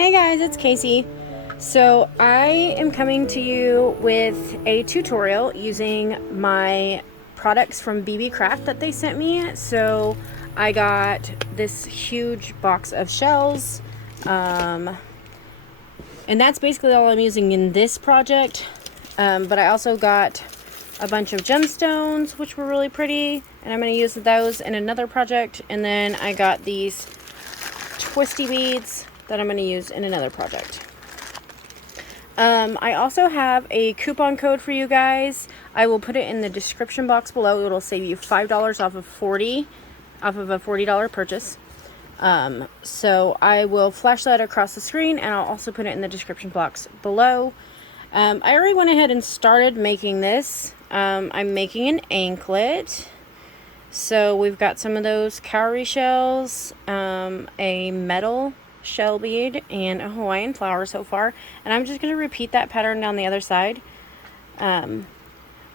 Hey guys, it's Casey. So I am coming to you with a tutorial using my products from Beebeecraft that they sent me. So I got this huge box of shells, and that's basically all I'm using in this project. But I also got a bunch of gemstones, which were really pretty, and I'm going to use those in another project. And then I got these twisty beads that I'm going to use in another project. I also have a coupon code for you guys. I will put it in the description box below. It'll save you $5 off of a $40 purchase. So I will flash that across the screen, and I'll also put it in the description box below. I already went ahead and started making this. I'm making an anklet. So we've got some of those cowrie shells, a metal shell bead, and a Hawaiian flower so far. And I'm just going to repeat that pattern down the other side. I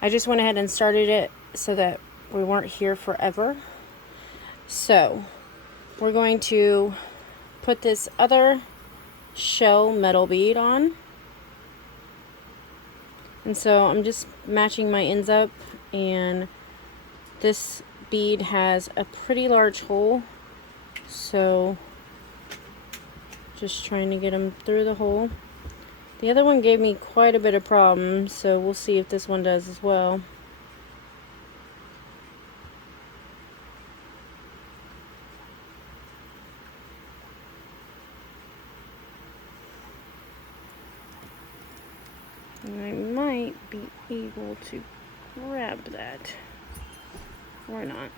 just went ahead and started it so that we weren't here forever. So we're going to put this other shell metal bead on. And so I'm just matching my ends up, and this bead has a pretty large hole, so just trying to get them through the hole. The other one gave me quite a bit of problems, so we'll see if this one does as well. And I might be able to grab that, or not.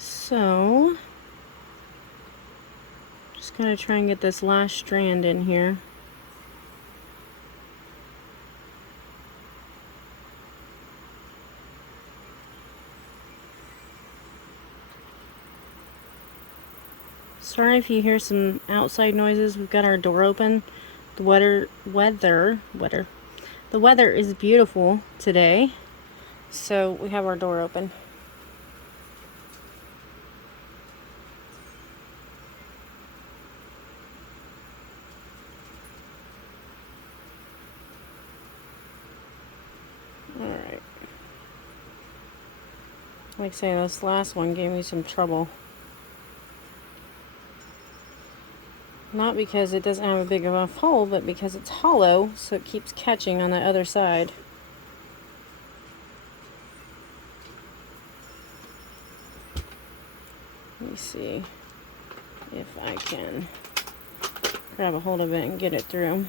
So, just gonna try and get this last strand in here. Sorry if you hear some outside noises. We've got our door open. The weather is beautiful today, so we have our door open. Alright. Like I say, this last one gave me some trouble. Not because it doesn't have a big enough hole, but because it's hollow, so it keeps catching on the other side. Let me see if I can grab a hold of it and get it through.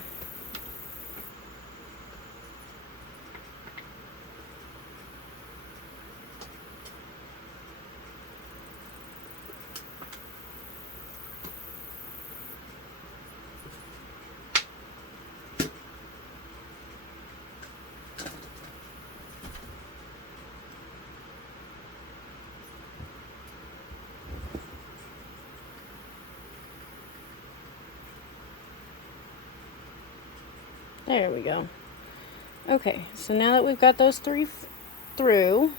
There we go. Okay, so now that we've got those three through,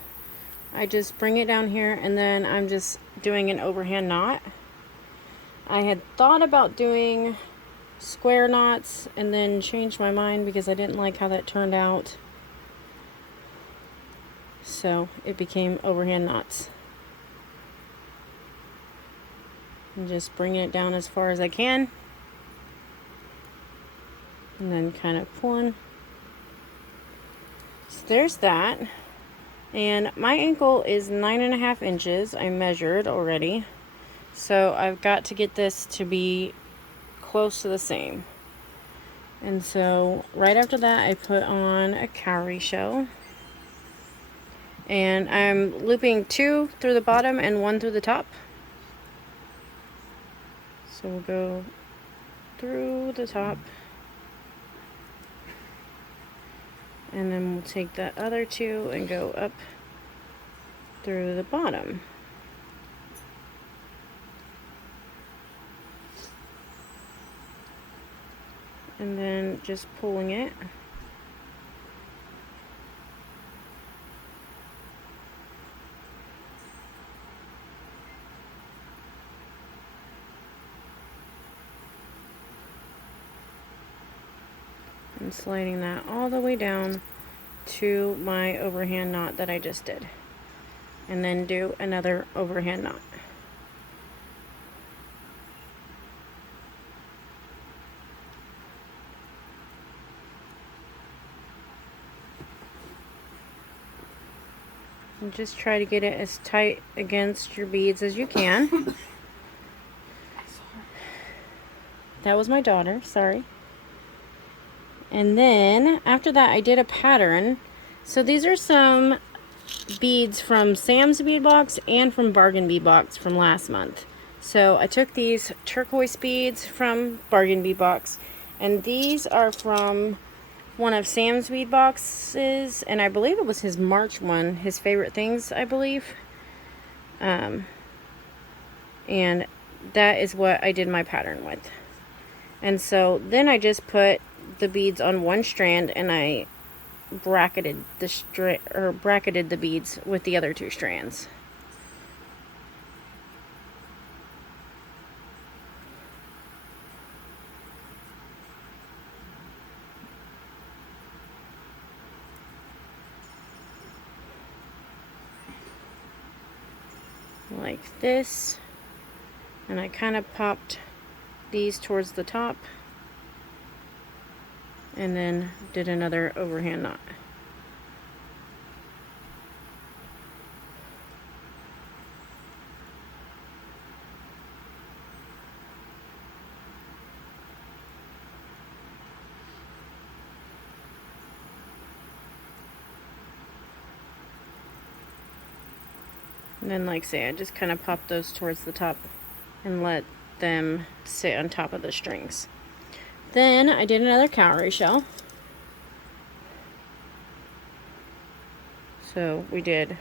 I just bring it down here, and then I'm just doing an overhand knot. I had thought about doing square knots and then changed my mind because I didn't like how that turned out. So it became overhand knots. I'm just bringing it down as far as I can, and then kind of pulling. So there's that. And my ankle is 9.5 inches. I measured already. So I've got to get this to be close to the same. And so right after that, I put on a cowrie shell. And I'm looping 2 through the bottom and 1 through the top. So we'll go through the top. And then we'll take that other 2 and go up through the bottom. And then just pulling it. And sliding that all the way down to my overhand knot that I just did. And then do another overhand knot. And just try to get it as tight against your beads as you can. That was my daughter, sorry. And then after that I did a pattern. So these are some beads from Sam's Bead Box and from Bargain Bead Box from last month. So I took these turquoise beads from Bargain Bead Box, and these are from one of Sam's Bead Boxes, and I believe it was his March one, his favorite things, I believe. And that is what I did my pattern with. And so then I just put the beads on one strand, and I bracketed the beads with the other two strands. Like this, and I kind of popped these towards the top and then did another overhand knot. And then, like I say, I just kind of pop those towards the top and let them sit on top of the strings. Then I did another cowrie shell. So we did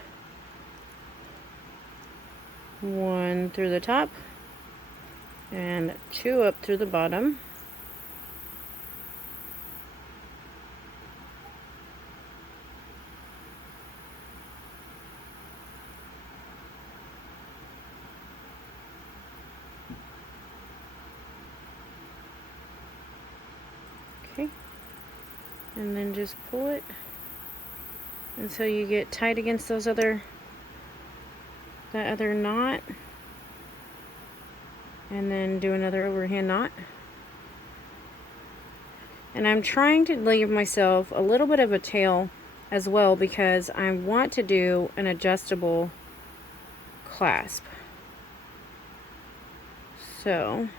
one through the top and two up through the bottom. Okay, and then just pull it until you get tight against that other knot, and then do another overhand knot. And I'm trying to leave myself a little bit of a tail as well, because I want to do an adjustable clasp. So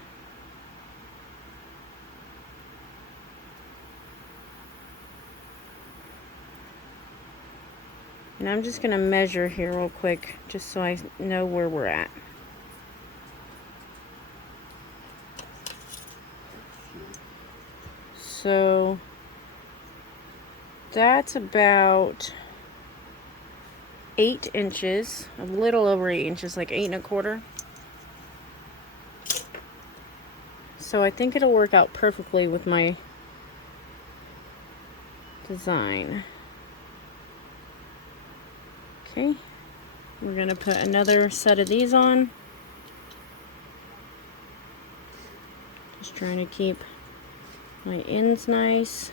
and I'm just going to measure here real quick, just so I know where we're at. So that's about 8 inches, a little over 8 inches, like 8 1/4. So I think it'll work out perfectly with my design. Okay, we're going to put another set of these on. Just trying to keep my ends nice.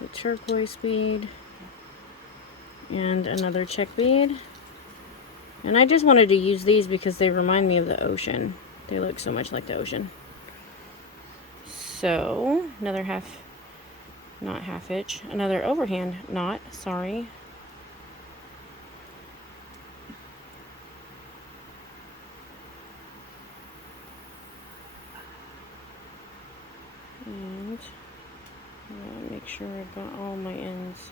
The turquoise bead and another check bead. And I just wanted to use these because they remind me of the ocean. They look so much like the ocean. So another not half hitch, another overhand knot, sorry. And make sure I've got all my ends.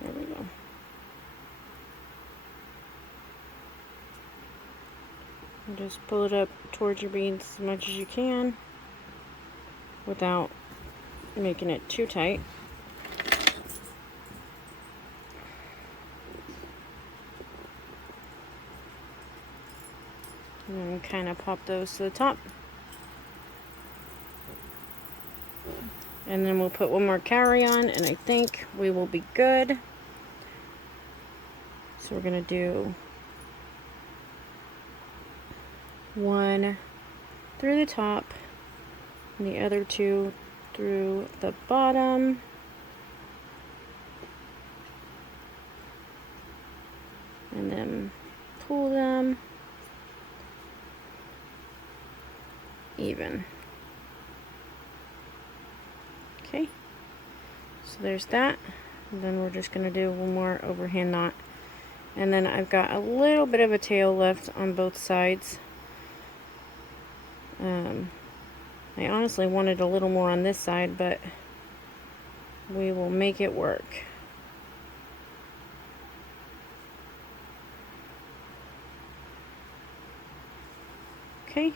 There we go. And just pull it up towards your beads as much as you can without making it too tight. And then kind of pop those to the top. And then we'll put one more cowrie on, and I think we will be good. So we're going to do one through the top the other two through the bottom. And then pull them even. Okay, so there's that. And then we're just going to do one more overhand knot. And then I've got a little bit of a tail left on both sides. I honestly wanted a little more on this side, but we will make it work. Okay,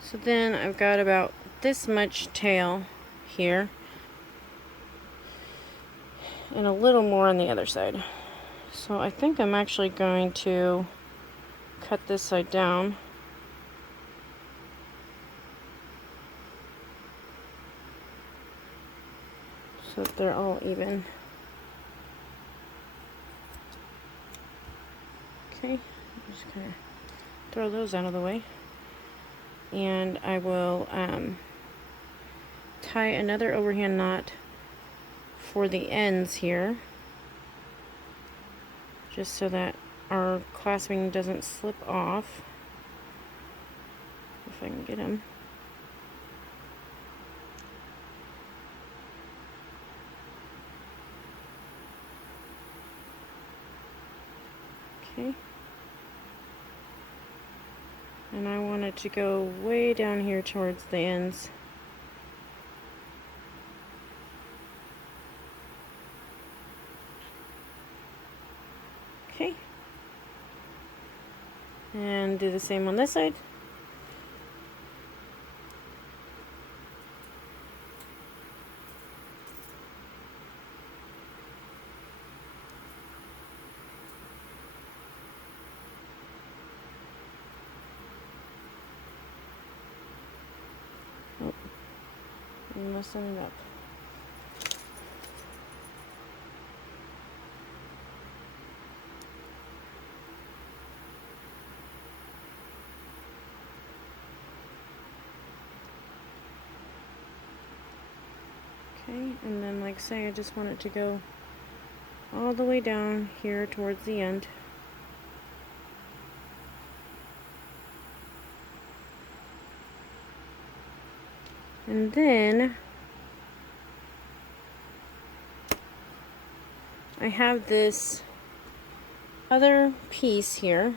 so then I've got about this much tail here and a little more on the other side. So I think I'm actually going to cut this side down. So that they're all even. Okay, just kind of throw those out of the way. And I will tie another overhand knot for the ends here, just so that our clasping doesn't slip off. If I can get them. Okay. And I want it to go way down here towards the ends. Okay. And do the same on this side. Oh, I'm messing it up. Okay, and then like say I just want it to go all the way down here towards the end. And then I have this other piece here,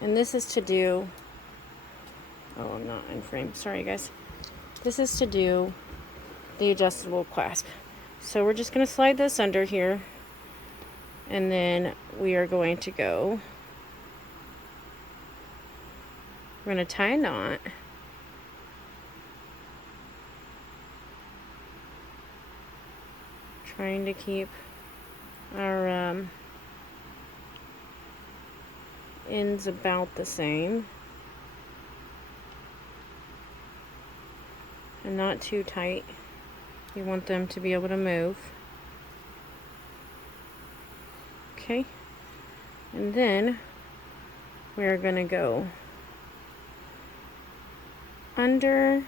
and this is to do, oh, I'm not in frame, sorry guys. This is to do the adjustable clasp. So we're just going to slide this under here, and then we are going to go, we're going to tie a knot. Trying to keep our ends about the same and not too tight. You want them to be able to move. Okay, and then we're going to go under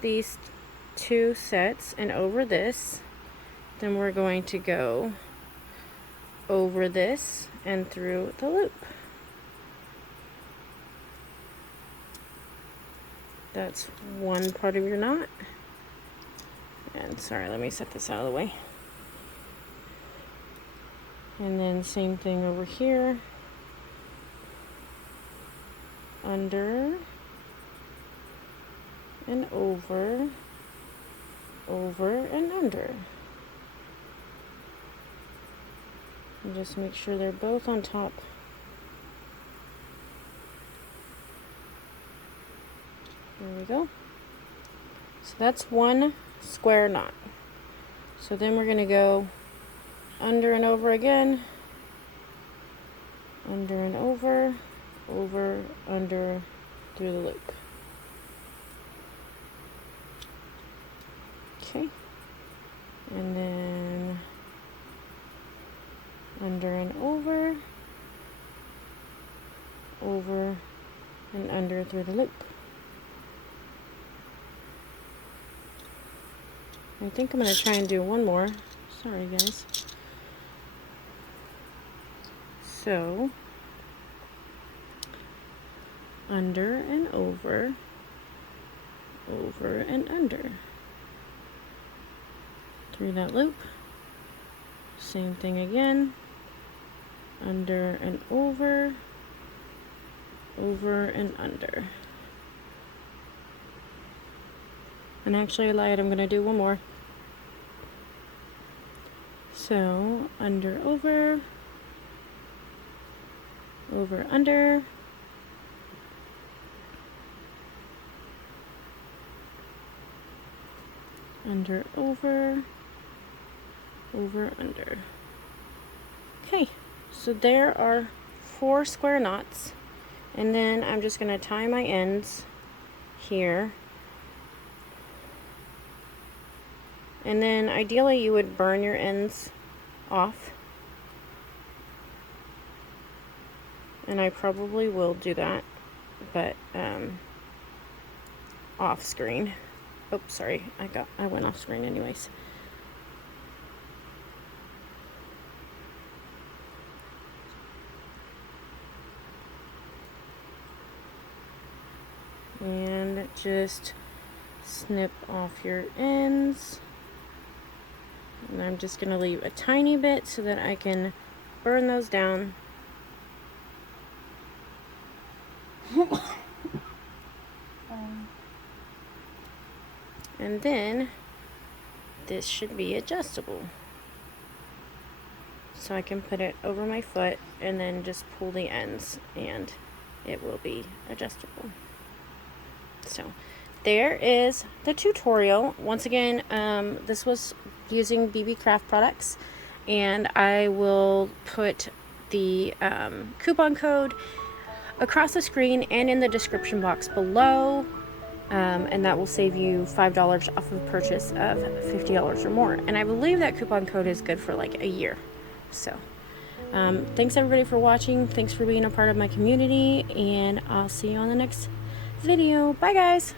these two sets and over this. Then we're going to go over this and through the loop. That's one part of your knot. And sorry, let me set this out of the way. And then same thing over here. Under and over, over and under. And just make sure they're both on top. There we go. So that's one square knot. So then we're going to go under and over again, under and over, over, under, through the loop. Okay, and then under and over, over, and under through the loop. I think I'm going to try and do one more. Sorry, guys. So, under and over and under. Through that loop. Same thing again. Under and over and under. And actually I lied, I'm going to do one more. So, under, over, under, under, over, under. Okay, so there are 4 square knots, and then I'm just going to tie my ends here. And then ideally you would burn your ends off. And I probably will do that, but off screen. Oh, sorry, I went off screen anyways. And just snip off your ends. And I'm just going to leave a tiny bit so that I can burn those down. And then this should be adjustable. So I can put it over my foot and then just pull the ends and it will be adjustable. So there is the tutorial. Once again, this was using Beebeecraft products, and I will put the coupon code across the screen and in the description box below, and that will save you $5 off of a purchase of $50 or more. And I believe that coupon code is good for like a year. So thanks everybody for watching. Thanks for being a part of my community, and I'll see you on the next video. Bye guys.